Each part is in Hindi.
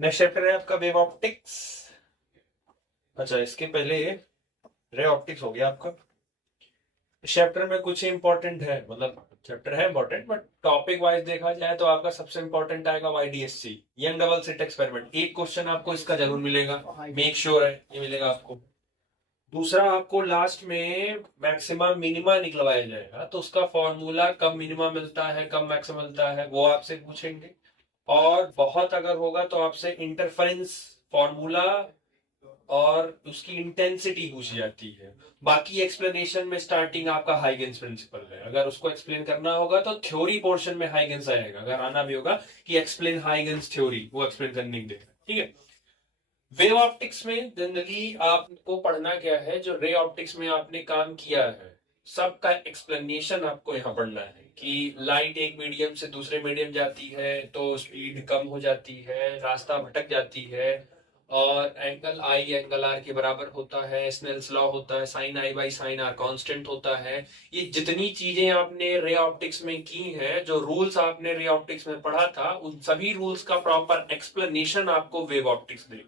नेक्स्ट चैप्टर है आपका वेव ऑप्टिक्स। अच्छा, इसके पहले रे ऑप्टिक्स हो गया आपका। इस चैप्टर में कुछ इंपॉर्टेंट है, मतलब चैप्टर है इंपॉर्टेंट, बट टॉपिक वाइज देखा जाए तो आपका सबसे इंपॉर्टेंट आएगा YDSC, young double slit experiment. एक क्वेश्चन आपको इसका जरूर मिलेगा, मेक श्योर है ये मिलेगा आपको। दूसरा, आपको लास्ट में मैक्सिमम मिनिमा निकलवाया जाएगा, तो उसका फॉर्मूला कब मिनिमा मिलता है कब मैक्सिमम मिलता है वो आपसे पूछेंगे। और बहुत अगर होगा तो आपसे इंटरफेरेंस फॉर्मूला और उसकी इंटेंसिटी पूछी जाती है। बाकी एक्सप्लेनेशन में स्टार्टिंग आपका हाइगेंस प्रिंसिपल है, अगर उसको एक्सप्लेन करना होगा तो थ्योरी पोर्शन में हाइगेंस आएगा, अगर आना भी होगा कि एक्सप्लेन हाइगेंस थ्योरी, वो एक्सप्लेन करने देगा। ठीक है। वेव ऑप्टिक्स में जनरली आपको पढ़ना क्या है, जो रे ऑप्टिक्स में आपने काम किया है सबका एक्सप्लेनेशन आपको यहाँ पढ़ना है कि लाइट एक मीडियम से दूसरे मीडियम जाती है तो स्पीड कम हो जाती है, रास्ता भटक जाती है, और एंगल आई एंगल आर के बराबर होता है, स्नेल्स लॉ होता है, sine i by sine r constant होता है। ये जितनी चीजें आपने रे ऑप्टिक्स में की है, जो रूल्स आपने रे ऑप्टिक्स में पढ़ा था, उन सभी रूल्स का प्रॉपर एक्सप्लेनेशन आपको वेव ऑप्टिक्स देगी।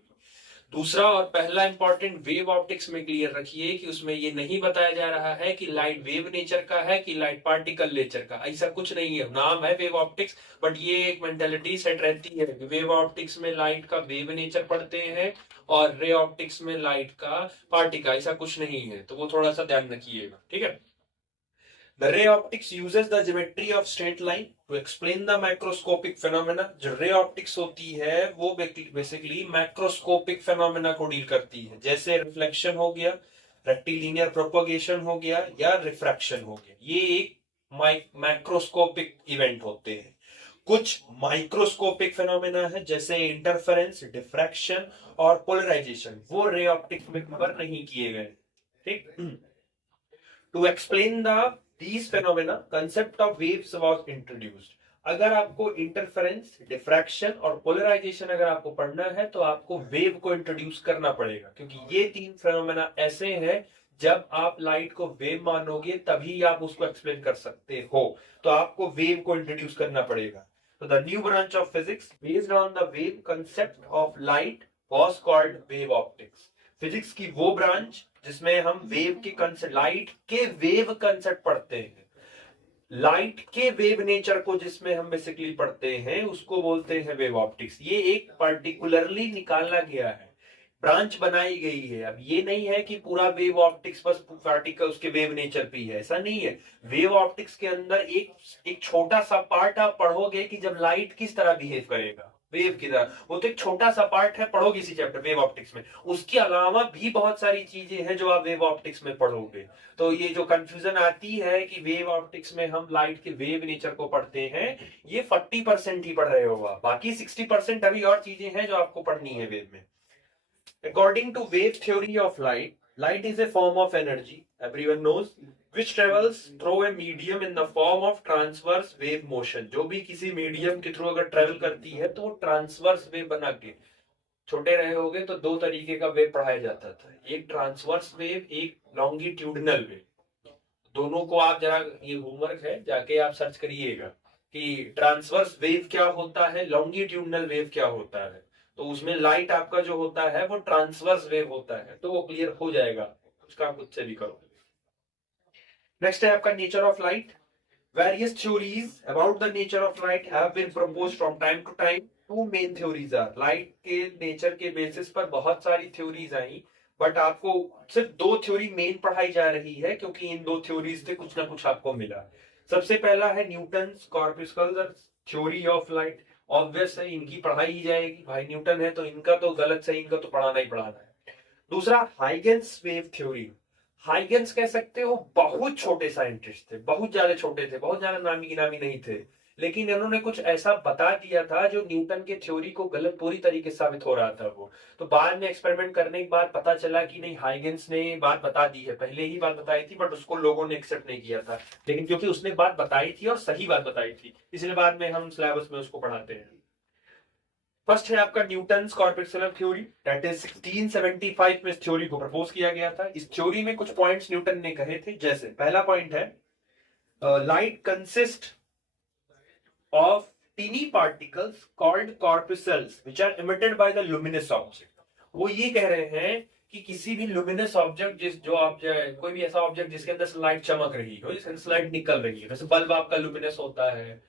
दूसरा और पहला इंपॉर्टेंट वेव ऑप्टिक्स में क्लियर रखिए कि उसमें ये नहीं बताया जा रहा है कि लाइट वेव नेचर का है कि लाइट पार्टिकल नेचर का, ऐसा कुछ नहीं है। नाम है वेव ऑप्टिक्स, बट ये एक मेंटेलिटी सेट रहती है कि वेव ऑप्टिक्स में लाइट का वेव नेचर पढ़ते हैं और रे ऑप्टिक्स में लाइट का पार्टिकल, ऐसा कुछ नहीं है, तो वो थोड़ा सा ध्यान रखिएगा। ठीक है। The ray optics uses the geometry of straight line to explain the macroscopic phenomena। जो ray optics होती है वो बेसिकली मैक्रोस्कोपिक phenomena को डील करती है, जैसे रिफ्लेक्शन हो गया, रेक्टिलिनियर प्रोपगेशन हो गया, या रिफ्रैक्शन हो गया। ये एक मैक्रोस्कोपिक इवेंट होते हैं। कुछ माइक्रोस्कोपिक फेनोमेना है जैसे इंटरफेरेंस, डिफ्रैक्शन और पोलराइजेशन, वो रे ऑप्टिक्स में कवर नहीं किए गए। ठीक। To explain the these phenomena concept of waves was introduced। अगर आपको इंटरफेरेंस, डिफ्रैक्शन और पोलराइजेशन अगर आपको पढ़ना है तो आपको वेव को इंट्रोड्यूस करना पड़ेगा, क्योंकि ये तीन फेनोमेना ऐसे हैं जब आप लाइट को वेव मानोगे तभी आप उसको एक्सप्लेन कर सकते हो, तो आपको वेव को इंट्रोड्यूस करना पड़ेगा। तो the new branch of physics based on the wave concept of light was called wave optics. Physics की वो ब्रांच जिसमें हम वेव के कंसेप्ट, लाइट के वेव कंसेप्ट पढ़ते हैं, लाइट के वेव नेचर को जिसमें हम बेसिकली पढ़ते हैं, उसको बोलते हैं वेव ऑप्टिक्स। ये एक पर्टिकुलरली निकाला गया है, ब्रांच बनाई गई है। अब ये नहीं है कि पूरा वेव ऑप्टिक्स बस पार्टिकल उसके वेव नेचर पे है, ऐसा नहीं है। वेव ऑप्टिक्स के अंदर एक छोटा सा पार्ट आप पढ़ोगे कि जब लाइट किस तरह बिहेव करेगा वेव की तरह, वो तो एक छोटा सा पार्ट है, पढ़ोगे इसी चैप्टर वेव ऑप्टिक्स में। उसके अलावा भी बहुत सारी चीजें हैं जो आप वेव ऑप्टिक्स में पढ़ोगे। तो ये जो कंफ्यूजन आती है कि वेव ऑप्टिक्स में हम लाइट के वेव नेचर को पढ़ते हैं, ये 40% ही पढ़ रहे हो आप, बाकी 60% अभी और चीजें हैं जो आपको पढ़नी है वेव में। According to wave theory of light, light is a form of energy, everyone knows, which travels through a medium in the form of transverse wave motion। जो भी किसी मीडियम के थ्रू अगर ट्रेवल करती है तो ट्रांसवर्स वेव बना के, छोटे रहे होगे तो दो तरीके का वेव पढ़ाया जाता था, एक ट्रांसवर्स वेव, एक लॉन्गिट्यूडनल वेव। दोनों को आप जरा, ये होमवर्क है, जाके आप सर्च करिएगा कि ट्रांसवर्स वेव क्या होता है, लॉन्गिट्यूडनल वेव क्या होता है। तो उसमें लाइट आपका जो होता है वो ट्रांसवर्स वेव होता है, तो वो क्लियर हो जाएगा, उसका खुद से भी करो। नेक्स्ट है आपका nature of light. Various theories about the nature of light have been proposed from time to time। Two main theories are, light के नेचर के बेसिस पर बहुत सारी थ्योरीज आई, बट आपको सिर्फ दो थ्योरी मेन पढ़ाई जा रही है, क्योंकि इन दो थ्योरीज से कुछ ना कुछ आपको मिला। सबसे पहला है Newton corpuscular theory of light. Obvious है, इनकी पढ़ाई ही जाएगी, भाई न्यूटन है तो इनका तो गलत सही, इनका तो पढ़ाना ही पढ़ाना है। दूसरा हाइगेंस वेव थ्योरी। हाइगेंस कह सकते हो बहुत छोटे साइंटिस्ट थे, बहुत ज्यादा छोटे थे, बहुत ज्यादा नामी गिनामी नहीं थे, लेकिन इन्होंने कुछ ऐसा बता दिया था जो न्यूटन के थ्योरी को गलत पूरी तरीके से साबित हो रहा था वो। तो बाद में एक्सपेरिमेंट करने के बाद पता चला कि नहीं, हाइगेंस ने बात बता दी है, पहले ही बात बताई थी, बट उसको लोगों ने एक्सेप्ट नहीं किया था, लेकिन क्योंकि उसने बात बताई थी और सही बात बताई थी, इसलिए बाद में हम सिलेबस में उसको पढ़ाते हैं। फर्स्ट है आपका Newton corpuscular theory, that is 1675 में इस थ्योरी को प्रपोज किया गया था। इस थ्योरी में कुछ पॉइंट्स न्यूटन ने कहे थे, जैसे पहला पॉइंट है light consist of teeny particles called corpuscles which are emitted by the luminous object. वो ये कह रहे हैं कि किसी भी luminous object जो ऑब्जेक्ट कोई भी ऐसा ऑब्जेक्ट जिसके अंदर लाइट चमक रही हो, जिसके अंदर लाइट निकल रही है, जैसे बल्ब आपका luminous होता है,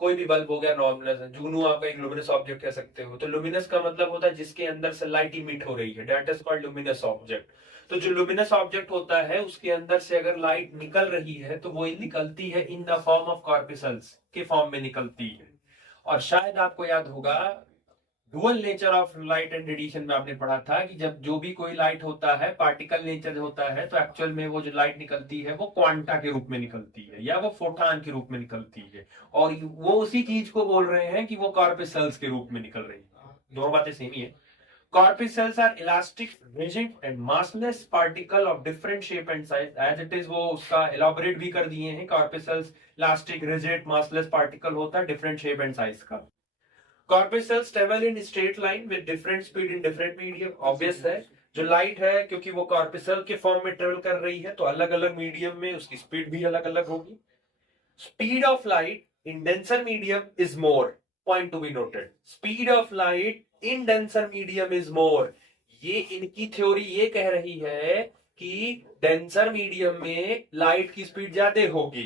कोई भी बल्ब हो गया नॉर्मल, जुगनू आप एक लुमिनस ऑब्जेक्ट कह सकते हो। तो लुमिनस का मतलब होता है जिसके अंदर से लाइट इमिट हो रही है, that is called luminous object. तो जो लुमिनस ऑब्जेक्ट होता है उसके अंदर से अगर लाइट निकल रही है तो वो निकलती है इन द फॉर्म ऑफ कॉर्पस्कल्स के फॉर्म में निकलती है। और शायद आपको याद होगा dual nature of light and radiation में आपने पढ़ा था कि जब जो भी कोई लाइट होता है पार्टिकल नेचर होता है तो एक्चुअल में वो जो लाइट निकलती है वो क्वांटा के रूप में निकलती है या वो फोटॉन के रूप में निकलती है, और वो उसी चीज को बोल रहे हैं कि वो कॉर्पस्कल्स के रूप में निकल रही है। दोनों बातें सेम ही है। Corpuscles are elastic, rigid and massless particle of different shape and size. As it is वो उसका elaborate भी कर दिए हैं। Corpuscles elastic, rigid, massless particle होता है different shape and size का। Corpuscles travel in straight line with different speed in different medium. Obvious है, जो लाइट है क्योंकि वो कॉर्पस्कल के फॉर्म में ट्रेवल कर रही है तो अलग अलग मीडियम में उसकी स्पीड भी अलग अलग होगी। Speed of light in denser medium is more, point to be noted, speed of light in denser medium is more. ये इनकी थ्योरी ये कह रही है कि डेंसर मीडियम में लाइट की स्पीड ज्यादा होगी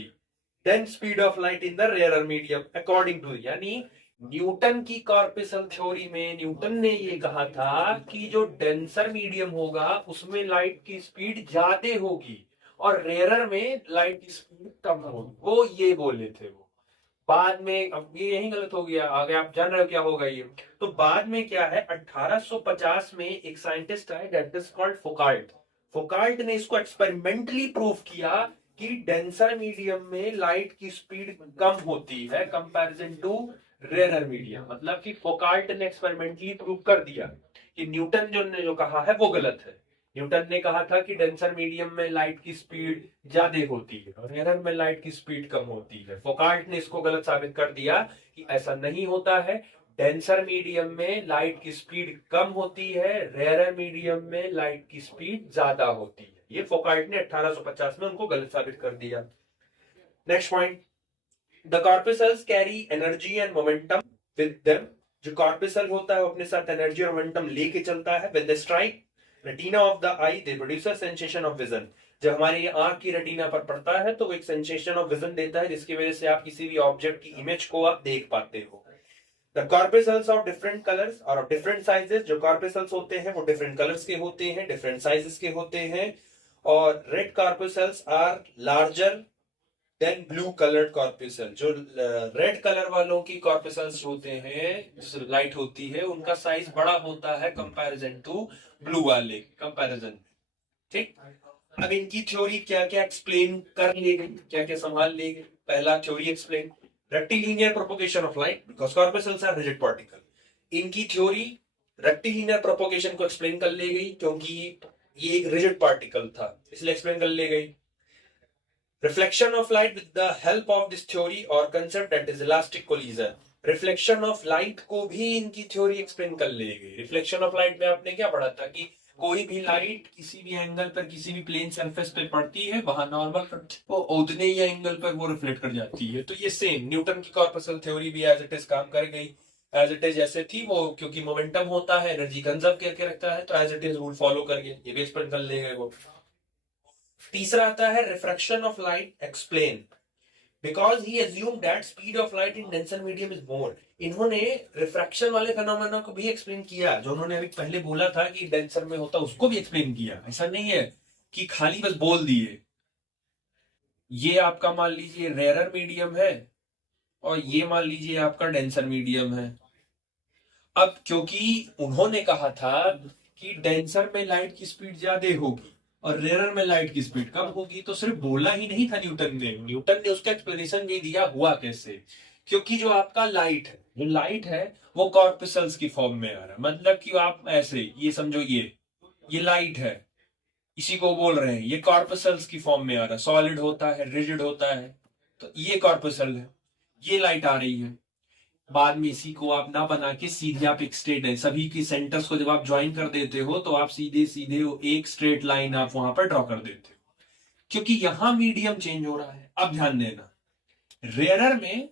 than speed of light in the rarer medium according to, यानी न्यूटन की कॉर्पस्कल थ्योरी में न्यूटन ने ये कहा था कि जो डेंसर मीडियम होगा उसमें लाइट की स्पीड ज्यादा होगी और रेयरर में लाइट की स्पीड कम होगी, वो ये बोले थे। वो बाद में, अब ये यही गलत हो गया, आगे आप जान रहे हो क्या होगा ये। तो बाद में क्या है, 1850 में एक साइंटिस्ट आए दैट इज कॉल्ड फोकाल्ट। फोकाल्ट ने इसको एक्सपेरिमेंटली प्रूव किया कि डेंसर मीडियम में लाइट की स्पीड कम होती है कंपैरिजन टू रेयरर मीडियम। मतलब कि फोकाल्ट ने एक्सपेरिमेंटली प्रूव कर दिया कि न्यूटन ने जो कहा है वो गलत है। न्यूटन ने कहा था कि डेंसर मीडियम में लाइट की स्पीड ज्यादा होती है और रेयरर में लाइट की स्पीड कम होती है। फोकाल्ट ने इसको गलत साबित कर दिया कि ऐसा नहीं होता है, डेंसर मीडियम में लाइट की स्पीड कम होती है, रेयरर मीडियम में लाइट की स्पीड ज्यादा होती है। ये फोकाल्ट ने 1850 में उनको गलत साबित कर दिया। Next point, the corpuscles carry energy and momentum with them. जो कॉर्पस्कल होता है वो अपने साथ एनर्जी और मोमेंटम लेके चलता है। With the strike retina of the I they produce a sensation of vision. जब हमारे आंख की रेटिना पर पड़ता है तो वो एक सेंसेशन ऑफ विजन देता है जिसकी वजह से आप किसी भी ऑब्जेक्ट की इमेज को आप देख पाते हो। द कॉर्पस्कल्स ऑफ डिफरेंट कलर्स और ऑफ डिफरेंट साइजेस। जो कॉर्पस्कल्स होते हैं वो डिफरेंट कलर्स के होते हैं, डिफरेंट साइजेस के होते हैं। और red corpuscles are larger than blue coloured corpuscle. जो रेड कलर वालों की कॉर्पस्कल्स होते हैं, जो लाइट होती है, उनका साइज बड़ा होता है कंपैरिजन टू ब्लू वाले कंपैरिजन। ठीक, अब इनकी थ्योरी क्या क्या एक्सप्लेन कर ली गई, क्या क्या संभाल ली गई। पहला theory explain, rectilinear propagation of light because corpuscles are rigid particle. इनकी थ्योरी रेक्टिलिनियर प्रोपोगेशन को एक्सप्लेन कर ली गई क्योंकि ये एक रिजिड पार्टिकल था, इसलिए एक्सप्लेन कर ली गई। Reflection of light with the help of this theory or concept that is elastic collision. Reflection of light को भी इनकी थ्योरी एक्सप्लेन कर ली गई। रिफ्लेक्शन ऑफ लाइट में आपने क्या पढ़ा था कि कोई भी लाइट किसी भी एंगल पर किसी भी प्लेन सरफेस पे पड़ती है, वहां नॉर्मल वो उतने ही एंगल पर वो रिफ्लेक्ट कर जाती है। तो ये सेम न्यूटन की कॉर्पस्कल थ्योरी भी एज इट इज काम कर गई। एज इट इज जैसे थी वो, क्योंकि मोमेंटम होता है, एनर्जी कंजर्व करके रखता है, तो as it is rule follow कर गए, ये भी एक्सप्लेन कर ले गए वो। तीसरा आता है refraction of light explain because he assume that speed of light in denser medium is मोर। इन्होंने रिफ्रैक्शन वाले फेनोमेना को भी एक्सप्लेन किया, जो उन्होंने अभी पहले बोला था कि डेंसर में होता उसको भी एक्सप्लेन किया। ऐसा नहीं है कि खाली बस बोल दिए। ये आपका मान लीजिए रेयरर मीडियम है और ये मान लीजिए आपका डेंसर मीडियम है। अब क्योंकि उन्होंने कहा था कि डेंसर में लाइट की स्पीड ज्यादा होगी और रेयरर में लाइट की स्पीड कम होगी, तो सिर्फ बोला ही नहीं था न्यूटन ने उसका एक्सप्लेनेशन भी दिया हुआ कैसे। क्योंकि जो आपका लाइट है, जो लाइट है वो कॉर्पस्कल्स की फॉर्म में आ रहा है। मतलब कि आप ऐसे ये समझो, ये लाइट है, इसी को बोल रहे हैं ये कॉर्पस्कल्स की फॉर्म में आ रहा है। सॉलिड होता है, रिजिड होता है, तो ये कॉर्पस्कल है, ये लाइट आ रही है। बाद में इसी को आप ना बना के सीधे आप एक स्ट्रेट है, सभी की सेंटर्स को जब आप ज्वाइन कर देते हो तो आप सीधे सीधे एक स्ट्रेट लाइन आप वहां पर ड्रॉ कर देते हो, क्योंकि यहां मीडियम चेंज हो रहा है। अब ध्यान देना, रेयरर में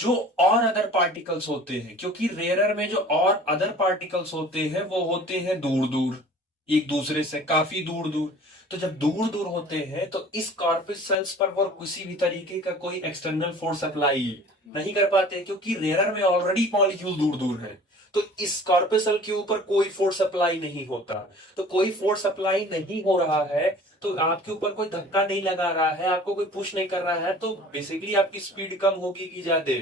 जो और अदर पार्टिकल्स होते हैं, क्योंकि रेयरर में जो और अदर पार्टिकल्स होते हैं वो होते हैं दूर दूर, एक दूसरे से काफी दूर दूर। तो जब दूर दूर होते हैं तो इस कॉर्पस सेल्स पर वो किसी भी तरीके का कोई एक्सटर्नल फोर्स अप्लाई नहीं कर पाते, क्योंकि रेयरर में ऑलरेडी मॉलिक्यूल दूर दूर है। तो इस कॉर्पस सेल के ऊपर कोई फोर्स अप्लाई नहीं होता। तो कोई फोर्स अप्लाई नहीं हो रहा है, तो आपके ऊपर कोई धक्का नहीं लगा रहा है, आपको कोई पुश नहीं कर रहा है, तो बेसिकली आपकी स्पीड कम होगी कि ज्यादा?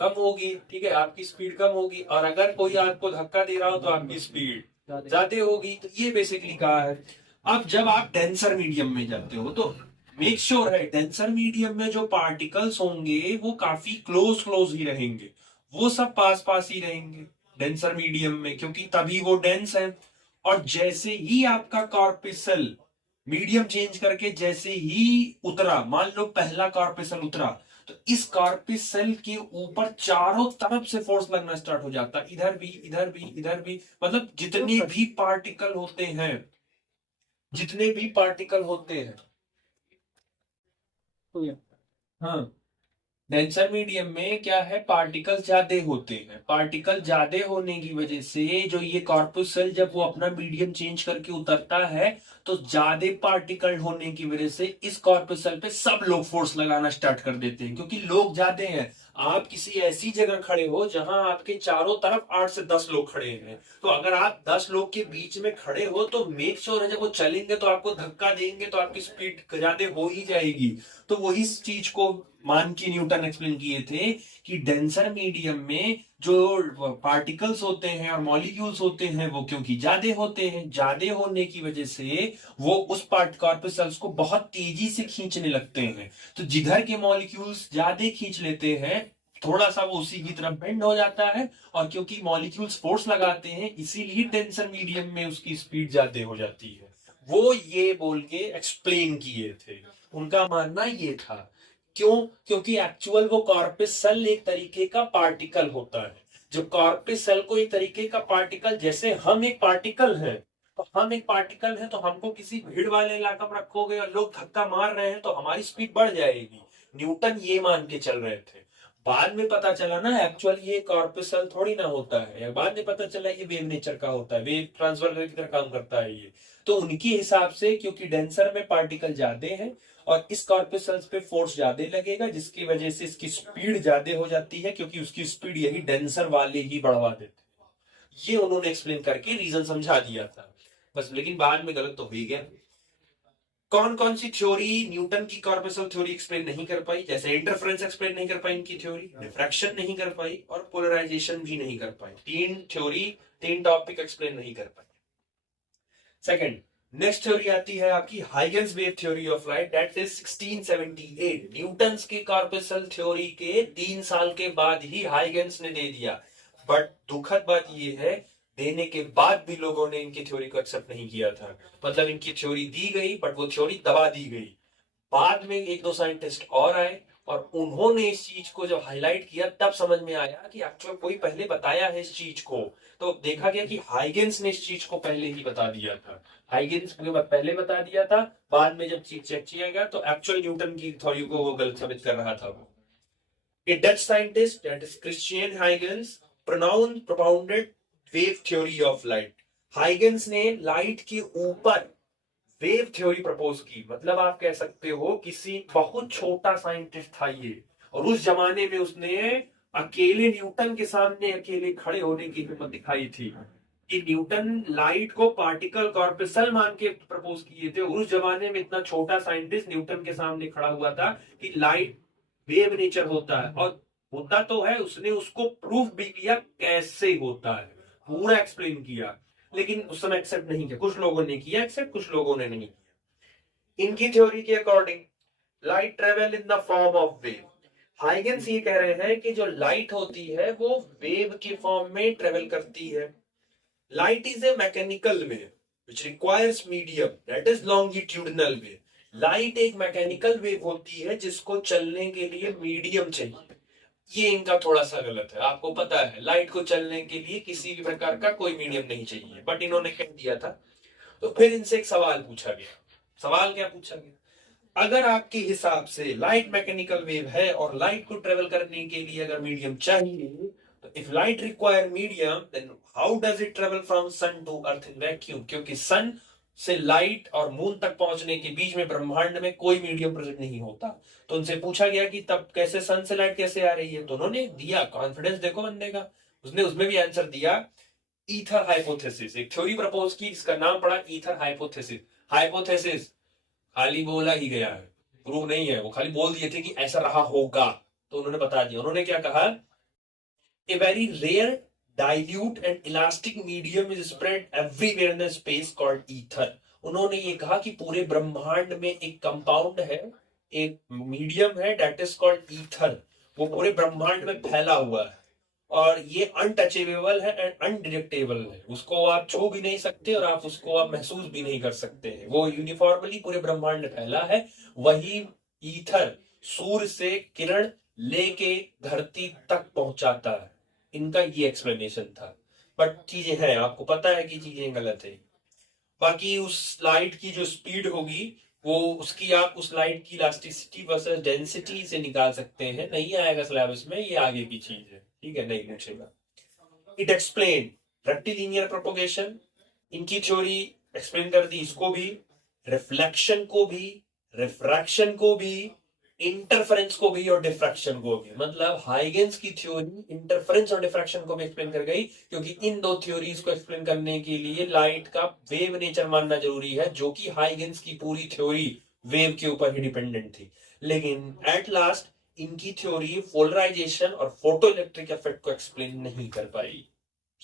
कम होगी। ठीक है, आपकी स्पीड कम होगी, और अगर कोई आपको धक्का दे रहा हो तो आपकी स्पीड ज्यादा होगी। तो ये बेसिकली कहा है। अब जब आप डेंसर मीडियम में जाते हो तो मेक श्योर है डेंसर मीडियम में जो पार्टिकल्स होंगे वो काफी क्लोज क्लोज ही रहेंगे, वो सब पास पास ही रहेंगे डेंसर मीडियम में, क्योंकि तभी वो डेंस है। और जैसे ही आपका कॉर्पिसल मीडियम चेंज करके जैसे ही उतरा, मान लो पहला कॉर्पिसल उतरा, तो इस कॉर्पिसल के ऊपर चारों तरफ से फोर्स लगना स्टार्ट हो जाता, इधर भी इधर भी इधर भी। मतलब जितने भी पार्टिकल होते हैं, जितने भी पार्टिकल होते हैं, हाँ, डेंसर मीडियम में क्या है, पार्टिकल ज्यादा होते हैं। पार्टिकल ज्यादा होने की वजह से जो ये कॉर्पस जब वो अपना मीडियम चेंज करके उतरता है, तो ज्यादा पार्टिकल होने की वजह से इस कॉर्पस पे सब लोग फोर्स लगाना स्टार्ट कर देते हैं, क्योंकि लोग ज्यादा हैं। आप किसी ऐसी जगह खड़े हो जहां आपके चारों तरफ 8 से 10 लोग खड़े हैं, तो अगर आप 10 लोग के बीच में खड़े हो तो मेक श्योर है जब वो चलेंगे तो आपको धक्का देंगे तो आपकी स्पीड ज्यादा हो ही जाएगी। तो वही चीज को मान की न्यूटन एक्सप्लेन किए थे कि डेंसर मीडियम में जो पार्टिकल्स होते हैं और मॉलिक्यूल्स होते हैं वो क्योंकि ज्यादा होते हैं, ज्यादा होने की वजह से वो उस पार्ट कॉर्पस्कल्स को बहुत तेजी से खींचने लगते हैं। तो जिधर के मॉलिक्यूल्स ज्यादा खींच लेते हैं, थोड़ा सा वो उसी की तरफ बेंड हो जाता है, और क्योंकि मॉलिक्यूल्स फोर्स लगाते हैं इसीलिए डेंसर मीडियम में उसकी स्पीड ज्यादा हो जाती है। वो ये बोल के एक्सप्लेन किए थे, उनका मानना ये था। क्यों? क्योंकि एक्चुअल वो कॉर्पस सेल एक तरीके का पार्टिकल होता है। जो कॉर्पस सेल को एक तरीके का पार्टिकल, जैसे हम एक पार्टिकल हैं, तो हम एक पार्टिकल हैं, तो हमको किसी भीड़ वाले इलाका में रखोगे और लोग धक्का मार रहे हैं तो हमारी स्पीड बढ़ जाएगी। न्यूटन ये मान के चल रहे थे। बाद में पता चला ना एक्चुअल ये कॉर्पसल थोड़ी ना होता है, या बाद में पता चला ये वेव नेचर का होता है, वेव ट्रांसफर की तरह काम करता है ये। तो उनके हिसाब से क्योंकि डेंसर में पार्टिकल ज्यादा है और इस कॉर्पसल्स पे फोर्स ज्यादा लगेगा, जिसकी वजह से इसकी स्पीड ज्यादा हो जाती है, क्योंकि उसकी स्पीड यही डेंसर वाले ही बढ़वा देते हैं। ये उन्होंने एक्सप्लेन करके रीजन समझा दिया था बस, लेकिन बाद में गलत तो हो ही गया। कौन कौन सी थ्योरी न्यूटन की कॉर्पसल थ्योरी एक्सप्लेन नहीं कर पाई? जैसे इंटरफेरेंस एक्सप्लेन नहीं कर पाई इनकी थ्योरी, डिफ्रैक्शन नहीं कर पाई, और पोलराइजेशन भी नहीं कर पाई। तीन थ्योरी, तीन टॉपिक एक्सप्लेन नहीं कर पाई। सेकंड, नेक्स्ट थ्योरी आती है आपकी Huygens wave theory of light, that is 1678। Newton की कॉर्पसल थ्योरी के 3 साल के बाद ही हाइगन्स ने दे दिया। बट दुखद बात ये है, देने के बाद भी लोगों ने इनकी थ्योरी को एक्सेप्ट नहीं किया था। मतलब इनकी थ्योरी दी गई बट वो थ्योरी दबा दी गई। बाद में एक दो साइंटिस्ट और आए और उन्होंने इस चीज को जब हाईलाइट किया तब समझ में आया कि एक्चुअल कोई पहले बताया है इस चीज को। तो देखा गया कि हाइगेंस ने इस चीज को पहले ही बता दिया था। हाइगेंस ने पहले बता दिया था, बाद में जब चीज चेक किया गया तो एक्चुअल न्यूटन की थ्योरी को वो गलत साबित कर रहा था। A Dutch scientist, that is Christian Huygens, propounded wave theory of light. Huygens ने लाइट के ऊपर वेव थ्योरी प्रपोज की। मतलब आप कह सकते हो किसी बहुत छोटा साइंटिस्ट था ये, और उस जमाने में उसने अकेले न्यूटन के सामने अकेले खड़े होने की हिम्मत दिखाई थी कि न्यूटन लाइट को पार्टिकल कॉर्पसल मान के प्रपोज किए थे। उस जमाने में इतना छोटा साइंटिस्ट न्यूटन के सामने खड़ा हुआ था कि लाइट वेव नेचर होता है, और होता तो है, उसने उसको प्रूफ भी किया कैसे होता है, पूरा एक्सप्लेन किया। लेकिन उस समय एक्सेप्ट नहीं किया, कुछ लोगों ने किया एक्सेप्ट, कुछ लोगों ने नहीं किया। इनकी थ्योरी के according light travel in the form of wave. Huygens ये कह रहे हैं कि जो लाइट होती है वो वेव के फॉर्म में ट्रेवल करती है। Light is a mechanical wave which requires medium, that is longitudinal wave. Light एक मैकेनिकल वेव होती है जिसको चलने के लिए मीडियम चाहिए। ये इनका थोड़ा सा गलत है। आपको पता है लाइट को चलने के लिए किसी भी प्रकार का कोई मीडियम नहीं चाहिए, बट इन्होंने कह दिया था। तो फिर इनसे एक सवाल पूछा गया। सवाल क्या पूछा गया? अगर आपके हिसाब से लाइट मैकेनिकल वेव है और लाइट को ट्रेवल करने के लिए अगर मीडियम चाहिए, तो if light require medium then how does it travel from sun to earth in vacuum? क्योंकि सन से लाइट और मून तक पहुंचने के बीच में ब्रह्मांड में कोई मीडियम प्रेजेंट नहीं होता। तो उनसे पूछा गया कि तब कैसे सन से लाइट कैसे आ रही है, तो उन्होंने दिया, कॉन्फिडेंस देखो बंदे का, उसने उसमें भी आंसर दिया, ईथर हाइपोथेसिस। एक थ्योरी प्रपोज की, इसका नाम पड़ा ईथर हाइपोथेसिस। हाइपोथेसिस खाली बोला ही गया है, प्रूव नहीं है, वो खाली बोल दिए थे कि ऐसा रहा होगा, तो उन्होंने बता दिया। उन्होंने क्या कहा, a very rare dilute and elastic medium is spread everywhere in space called ether. उन्होंने ये कहा कि पूरे ब्रह्मांड में एक कंपाउंड है, एक मीडियम है, दैट इज कॉल्ड ईथर। वो पूरे ब्रह्मांड में फैला हुआ है और ये अनटचेबल है एंड अनडिटेक्टेबल है, उसको आप छू भी नहीं सकते और आप उसको आप महसूस भी नहीं कर सकते हैं। वो यूनिफॉर्मली पूरे ब्रह्मांड में फैला है। वही ईथर सूर्य से किरण लेके धरती तक पहुंचाता है। इनका ये एक्सप्लेनेशन था, बट चीजें हैं, आपको पता है कि चीजें गलत है। बाकी उस लाइट की जो स्पीड होगी वो उसकी आप उस लाइट की इलास्टिसिटी वर्सेस डेंसिटी से निकाल सकते हैं। नहीं आएगा सिलेबस में, ये आगे की चीज है, ठीक है, नहीं पूछेगा। इट एक्सप्लेन रेक्टिलिनियर प्रोपोगेशन, इनकी थ्योरी एक्सप्लेन कर दी, इसको भी, रिफ्लेक्शन को भी, रिफ्रैक्शन को भी, इंटरफेरेंस को भी और डिफ्रैक्शन को भी। मतलब हाइगेंस की थ्योरी इंटरफेरेंस और डिफ्रैक्शन को भी एक्सप्लेन कर गई, क्योंकि इन दो थ्योरीज को एक्सप्लेन करने के लिए लाइट का वेव नेचर मानना जरूरी है, जो कि हाइगेंस की पूरी थ्योरी वेव के ऊपर ही डिपेंडेंट थी। लेकिन एट लास्ट इनकी थ्योरी पोलराइजेशन और फोटो इलेक्ट्रिक इफेक्ट को एक्सप्लेन नहीं कर पाई।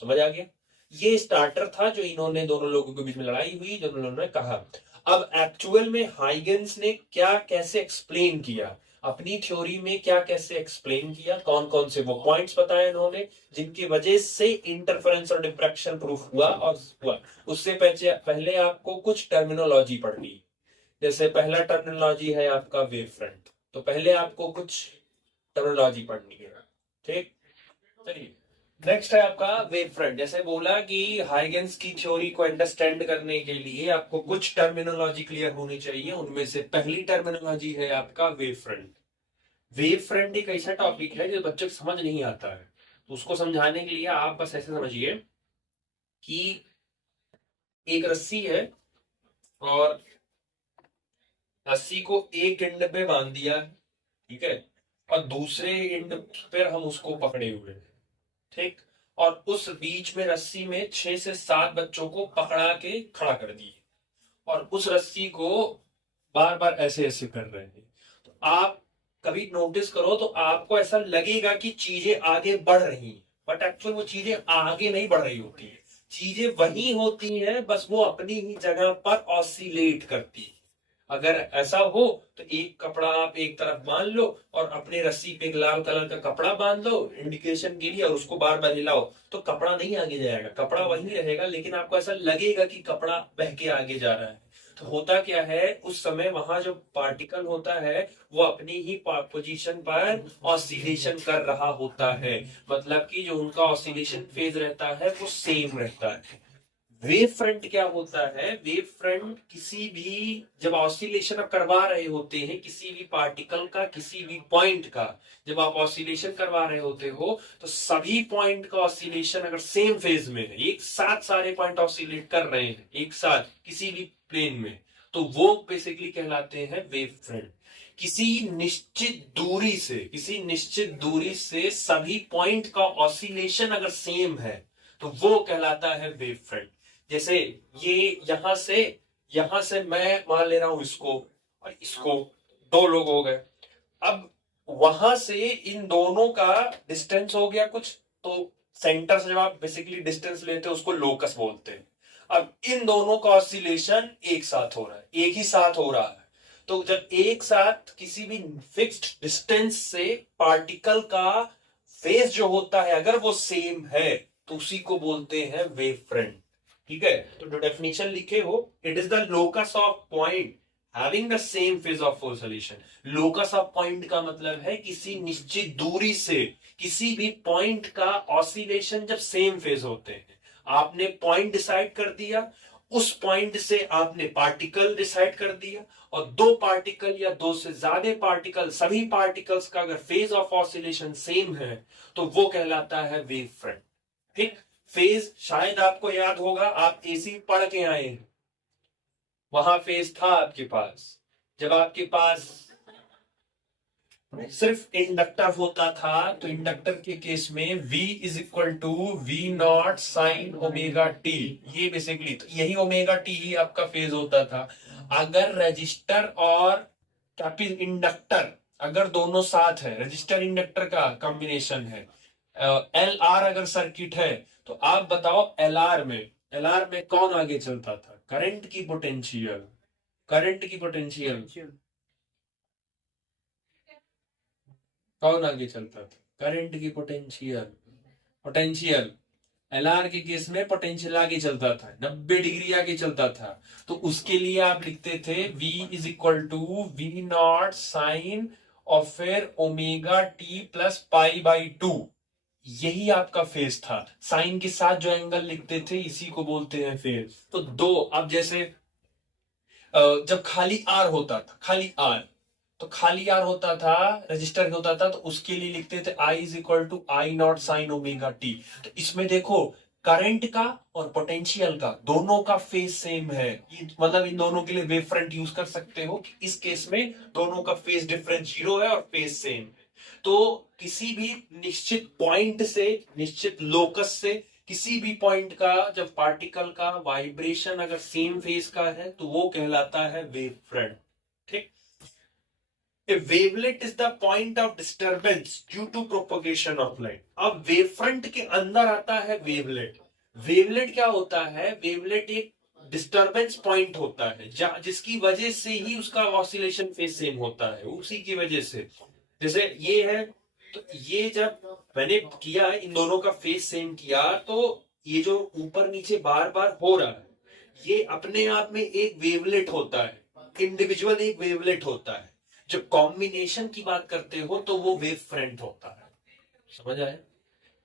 समझ आ गया? ये स्टार्टर था जो इन्होंने दोनों लोगों के बीच में लड़ाई हुई, जो उन्होंने कहा। अब एक्चुअल में हाइगेंस ने क्या कैसे एक्सप्लेन किया, अपनी थ्योरी में क्या कैसे एक्सप्लेन किया, कौन कौन से वो पॉइंट्स बताए इन्होंने जिनकी वजह से इंटरफेरेंस और डिफ्रैक्शन प्रूफ हुआ और हुआ। उससे पहले आपको कुछ टर्मिनोलॉजी पढ़नी। जैसे पहला टर्मिनोलॉजी है आपका वेव फ्रंट, तो पहले आपको कुछ टर्मिनोलॉजी पढ़नी है, ठीक। चलिए, नेक्स्ट है आपका वेव फ्रंट। जैसे बोला कि हाइगेंस की थ्योरी को अंडरस्टैंड करने के लिए आपको कुछ टर्मिनोलॉजी क्लियर होनी चाहिए। उनमें से पहली टर्मिनोलॉजी है आपका वेव फ्रंट। वेव फ्रंट एक ऐसा टॉपिक है जो बच्चों को समझ नहीं आता है, तो उसको समझाने के लिए आप बस ऐसे समझिए कि एक रस्सी है और रस्सी को एक एंड पे बांध दिया, ठीक है, और दूसरे एंड पर हम उसको पकड़े हुए हैं, ठीक। और उस बीच में रस्सी में 6 से 7 बच्चों को पकड़ा के खड़ा कर दिए और उस रस्सी को बार बार ऐसे ऐसे कर रहे हैं। तो आप कभी नोटिस करो तो आपको ऐसा लगेगा कि चीजें आगे बढ़ रही हैं, बट एक्चुअल वो चीजें आगे नहीं बढ़ रही होती है। चीजें वही होती हैं, बस वो अपनी ही जगह पर ऑसिलेट करती है। अगर ऐसा हो तो एक कपड़ा आप एक तरफ बांध लो और अपने रस्सी पे एक लाल कलर का कपड़ा बांध लो इंडिकेशन के लिए, और उसको बार बार हिलाओ, तो कपड़ा नहीं आगे जाएगा, कपड़ा वहीं रहेगा, लेकिन आपको ऐसा लगेगा कि कपड़ा बह के आगे जा रहा है। तो होता क्या है, उस समय वहां जो पार्टिकल होता है वो अपनी ही पोजीशन पर ऑसिलेशन कर रहा होता है। मतलब कि जो उनका ऑसिलेशन फेज रहता है वो सेम रहता है। वेव फ्रंट क्या होता है, वेव फ्रंट किसी भी, जब ऑसिलेशन आप करवा रहे होते हैं किसी भी पार्टिकल का, किसी भी पॉइंट का, जब आप ऑसिलेशन करवा रहे होते हो तो सभी पॉइंट का ऑसिलेशन अगर सेम फेज में है, एक साथ सारे पॉइंट ऑसिलेट कर रहे हैं एक साथ किसी भी प्लेन में, तो वो बेसिकली कहलाते हैं वेव फ्रंट। किसी निश्चित दूरी से सभी पॉइंट का ऑसिलेशन अगर सेम है तो वो कहलाता है वेव फ्रंट। जैसे ये यहां से मैं मान ले रहा हूं इसको और इसको, दो लोग हो गए। अब वहां से इन दोनों का डिस्टेंस हो गया कुछ, तो सेंटर से जब आप बेसिकली डिस्टेंस लेते हो उसको लोकस बोलते हैं। अब इन दोनों का ऑसिलेशन एक साथ हो रहा है, एक ही साथ हो रहा है। तो जब एक साथ किसी भी फिक्स्ड डिस्टेंस से पार्टिकल का फेज जो होता है अगर वो सेम है तो उसी को बोलते हैं वेव फ्रंट, ठीक है। तो जो डेफिनेशन लिखे हो, it is the locus of point having the same phase of oscillation. Locus of point का मतलब है किसी निश्चित दूरी से किसी भी पॉइंट का ऑसिलेशन जब सेम फेज होते हैं। आपने पॉइंट डिसाइड कर दिया, उस पॉइंट से आपने पार्टिकल डिसाइड कर दिया, और दो पार्टिकल या दो से ज्यादा पार्टिकल, सभी पार्टिकल्स का अगर फेज ऑफ ऑसिलेशन सेम है तो वो कहलाता है वेव फ्रंट। ठीक, फेज शायद आपको याद होगा, आप एसी पढ़ के आए हैं, वहां फेज था आपके पास, जब आपके पास सिर्फ इंडक्टर होता था, तो इंडक्टर के केस में V is equal to v naught sine omega t, ये बेसिकली तो यही ओमेगा टी ही आपका फेज होता था। अगर रजिस्टर और कैपिल इंडक्टर अगर दोनों साथ है, रजिस्टर इंडक्टर का कॉम्बिनेशन है, एल आर अगर सर्किट है, तो आप बताओ एल आर में कौन आगे चलता था? करंट की पोटेंशियल, करंट की पोटेंशियल कौन आगे चलता था? करंट की पोटेंशियल, पोटेंशियल एलआर के केस में पोटेंशियल आगे चलता था, 90 डिग्री आगे चलता था। तो उसके लिए आप लिखते थे V is equal to v naught sine और फिर omega t plus pi by two, यही आपका फेज था। साइन के साथ जो एंगल लिखते थे इसी को बोलते हैं फेज। तो दो, अब जैसे जब खाली आर होता था, खाली आर, तो खाली आर होता था, रजिस्टर होता था, तो उसके लिए लिखते थे I is equal to i naught sine omega t. तो इसमें देखो करंट का और पोटेंशियल का दोनों का फेज सेम है, मतलब इन दोनों के लिए वेव फ्रंट यूज कर सकते हो कि इस केस में दोनों का फेज डिफरेंस 0 है और फेज सेम है। तो किसी भी निश्चित पॉइंट से, निश्चित लोकस से किसी भी पॉइंट का जब पार्टिकल का वाइब्रेशन अगर सेम फेज का है तो वो कहलाता है वेव फ्रंट। ठीक, A wavelet is the point of disturbance due to propagation of light। अब वेवफ्रंट के अंदर आता है वेवलेट। वेवलेट क्या होता है? वेवलेट एक डिस्टरबेंस पॉइंट होता है जिसकी वजह से ही उसका ऑसिलेशन फेज सेम होता है, उसी की वजह से। जैसे ये है, तो ये जब मैंने किया इन दोनों का फेज सेम किया, तो ये जो ऊपर नीचे बार बार हो रहा है, ये अपने आप में एक वेवलेट होता है, इंडिविजुअल एक वेवलेट होता है। जब कॉम्बिनेशन की बात करते हो तो वो वेव फ्रंट होता है, समझ आए?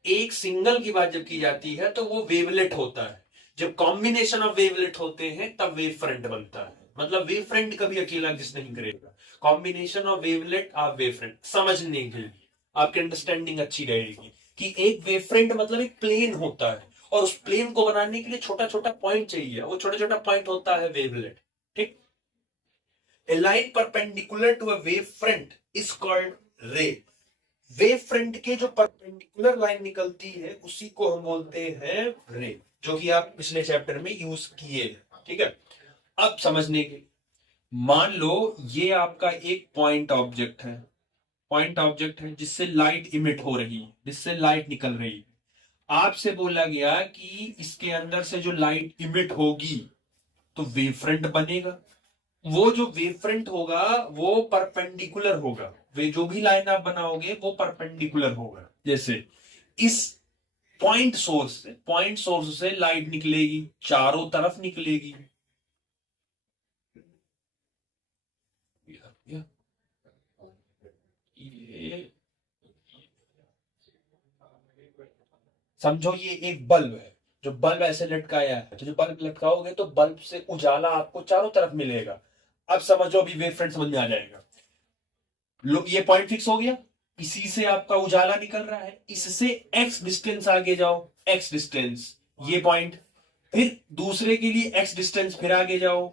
एक सिंगल की बात जब की जाती है तो वो वेवलेट होता है, जब कॉम्बिनेशन ऑफ वेवलेट होते हैं तब वेव फ्रंट बनता है। मतलब वेव फ्रंट कभी अकेला एग्जिस्ट नहीं करेगा, कॉम्बिनेशन ऑफ वेवलेट आप वेव फ्रंट। समझने के लिए आपकी अंडरस्टैंडिंग अच्छी रहेगी कि एक वेव फ्रंट मतलब एक प्लेन होता है, और उस प्लेन को बनाने के लिए छोटा छोटा पॉइंट चाहिए, वो छोटा छोटा पॉइंट होता है वेवलेट। ठीक, A line perpendicular to a wave front is called ray। Wave front के जो परपेंडिकुलर लाइन निकलती है उसी को हम बोलते हैं रे, जो कि आप पिछले चैप्टर में यूज किए। ठीक है, अब समझने के, मान लो ये आपका एक पॉइंट ऑब्जेक्ट है, पॉइंट ऑब्जेक्ट है जिससे लाइट इमिट हो रही है, जिससे लाइट निकल रही है। आपसे बोला गया कि इसके अंदर से जो लाइट इमिट होगी तो वेव फ्रंट बनेगा। वो जो वेव फ्रंट होगा वो परपेंडिकुलर होगा, वे जो भी लाइन आप बनाओगे वो परपेंडिकुलर होगा। जैसे इस पॉइंट सोर्स से लाइट निकलेगी, चारों तरफ निकलेगी। ये समझो ये एक बल्ब है, जो बल्ब ऐसे लटकाया है, तो जो बल्ब लटकाओगे तो बल्ब से उजाला आपको चारों तरफ मिलेगा। अब समझो, अभी वेव फ्रंट समझ में आ जाएगा। लो, ये पॉइंट फिक्स हो गया, इसी से आपका उजाला निकल रहा है, इससे एक्स डिस्टेंस आगे जाओ, एक्स डिस्टेंस, ये पॉइंट, फिर दूसरे के लिए एक्स डिस्टेंस फिर आगे जाओ,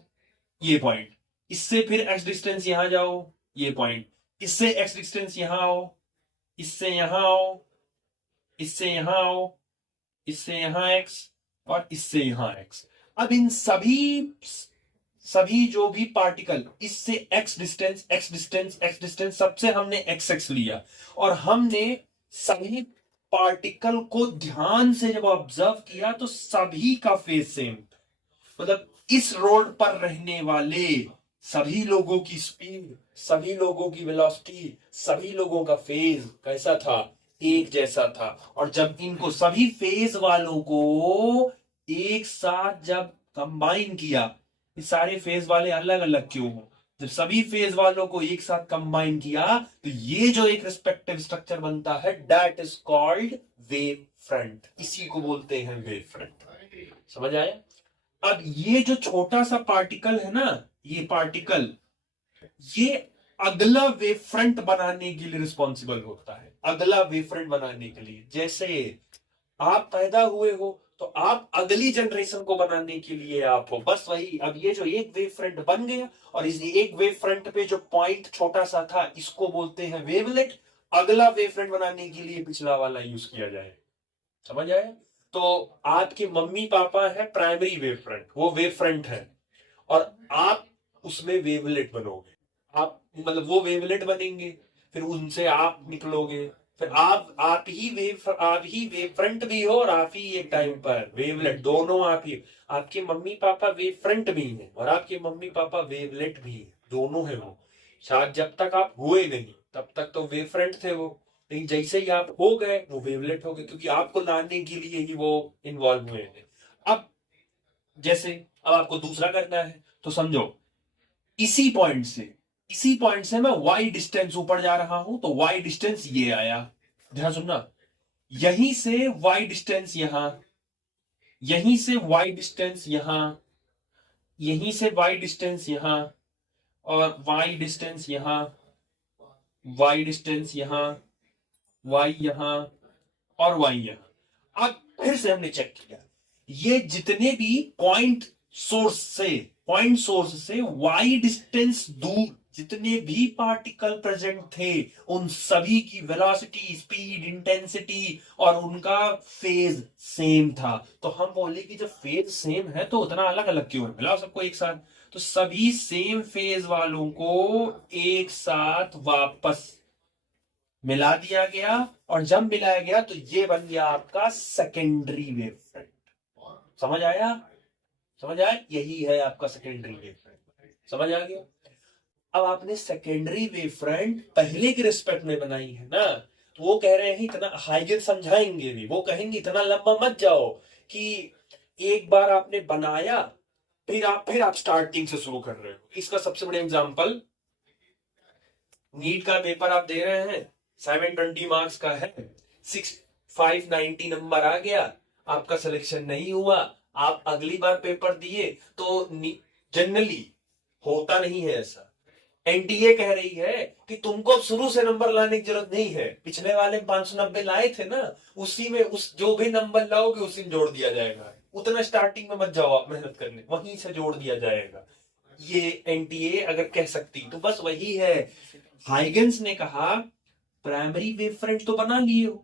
ये पॉइंट, इससे फिर एक्स डिस्टेंस यहां जाओ, ये पॉइंट, इससे एक्स डिस्टेंस यहां आओ, इससे यहां आओ, इससे यहां आओ, इससे यहां एक्स, और इससे यहां एक्स। अब इन सभी जो भी पार्टिकल, इससे x distance, x distance, x distance, सबसे हमने एक्स एक्स लिया, और हमने सभी पार्टिकल को ध्यान से जब ऑब्जर्व किया तो सभी का फेज सेम। मतलब इस रोड पर रहने वाले सभी लोगों की स्पीड, सभी लोगों की वेलोसिटी, सभी लोगों का फेज कैसा था? एक जैसा था। और जब इनको सभी फेज वालों को एक साथ जब कंबाइन किया, ये सारे फेज वाले अलग अलग क्यों हो? जब सभी फेज वालों को एक साथ कंबाइन किया तो ये जो एक रिस्पेक्टिव स्ट्रक्चर बनता है, that is called wave front. इसी को बोलते हैं वेव फ्रंट। समझ आया? अब ये जो छोटा सा पार्टिकल है ना, ये पार्टिकल, ये अगला वेव फ्रंट बनाने के लिए रिस्पॉन्सिबल होता है, अगला वेव फ्रंट बनाने के लिए। जैसे आप पैदा हुए हो तो आप अगली जनरेशन को बनाने के लिए आप हो, बस वही। अब ये जो एक वेव फ्रंट बन गया, और इस एक वेव फ्रंट पे जो पॉइंट छोटा सा था, इसको बोलते हैं वेवलेट। अगला वेव फ्रंट बनाने के लिए पिछला वाला यूज किया जाए। समझ आया? तो आपके मम्मी पापा है प्राइमरी वेव फ्रंट, वो वेव फ्रंट है, और आप उसमें वेवलेट बनोगे। आप मतलब वो वेवलेट बनेंगे, फिर उनसे आप निकलोगे, फिर आप ही वेव फ्रंट भी हो, और आप ही एक टाइम पर वेवलेट, दोनों आप ही। आपके मम्मी पापा वेव फ्रंट भी हैं और आपके मम्मी पापा वेवलेट भी हैं, दोनों है वो। शायद जब तक आप हुए नहीं तब तक तो वेव फ्रंट थे वो, लेकिन जैसे ही आप हो गए वो वेवलेट हो गए, क्योंकि आपको लाने के लिए ही वो इन्वॉल्व हुए थे। अब जैसे अब आपको दूसरा करना है, तो समझो इसी पॉइंट से, इसी पॉइंट से मैं वाई डिस्टेंस ऊपर जा रहा हूं, तो वाई डिस्टेंस ये आया। ध्यान सुनना, यहीं से वाई डिस्टेंस यहां, यहीं से वाई डिस्टेंस यहां, यहीं से वाई डिस्टेंस यहां, और वाई डिस्टेंस यहां, वाई डिस्टेंस यहां, वाई यहां, और वाई यहां। अब फिर से हमने चेक किया, ये जितने भी पॉइंट सोर्स से वाई डिस्टेंस दूर जितने भी पार्टिकल प्रेजेंट थे, उन सभी की वेलोसिटी, स्पीड, इंटेंसिटी और उनका फेज सेम था। तो हम बोले कि जब फेज सेम है तो उतना अलग अलग क्यों है, मिलाओ सबको एक साथ। तो सभी सेम फेज वालों को एक साथ वापस मिला दिया गया, और जब मिलाया गया तो ये बन गया आपका सेकेंडरी वेव फ्रंट। समझ आया? समझ आया? यही है आपका सेकेंडरी वेव फ्रंट। समझ आ गया? अब आपने सेकेंडरी वेव फ्रंट पहले के रिस्पेक्ट में बनाई है ना, तो वो कह रहे हैं इतना हाइगन समझाएंगे भी, वो कहेंगे इतना लंबा मत जाओ कि एक बार आपने बनाया फिर आप स्टार्टिंग से शुरू कर रहे हो। इसका सबसे बड़ा एग्जांपल, नीट का पेपर आप दे रहे हैं, 720 मार्क्स का है, 6590 नंबर आ गया, आपका सिलेक्शन नहीं हुआ, आप अगली बार पेपर दिए, तो जनरली होता नहीं है ऐसा। एनटीए कह रही है कि तुमको अब शुरू से नंबर लाने की जरूरत नहीं है, पिछले वाले 590 लाए थे ना, उसी में उस जो भी नंबर लाओगे उसी में जोड़ दिया जाएगा। उतना स्टार्टिंग में मत जाओ आप मेहनत करने, वहीं से जोड़ दिया जाएगा। ये एनटीए अगर कह सकती तो बस वही है। हाइगन्स ने कहा प्राइमरी वेव फ्रंट तो बना लिए हो,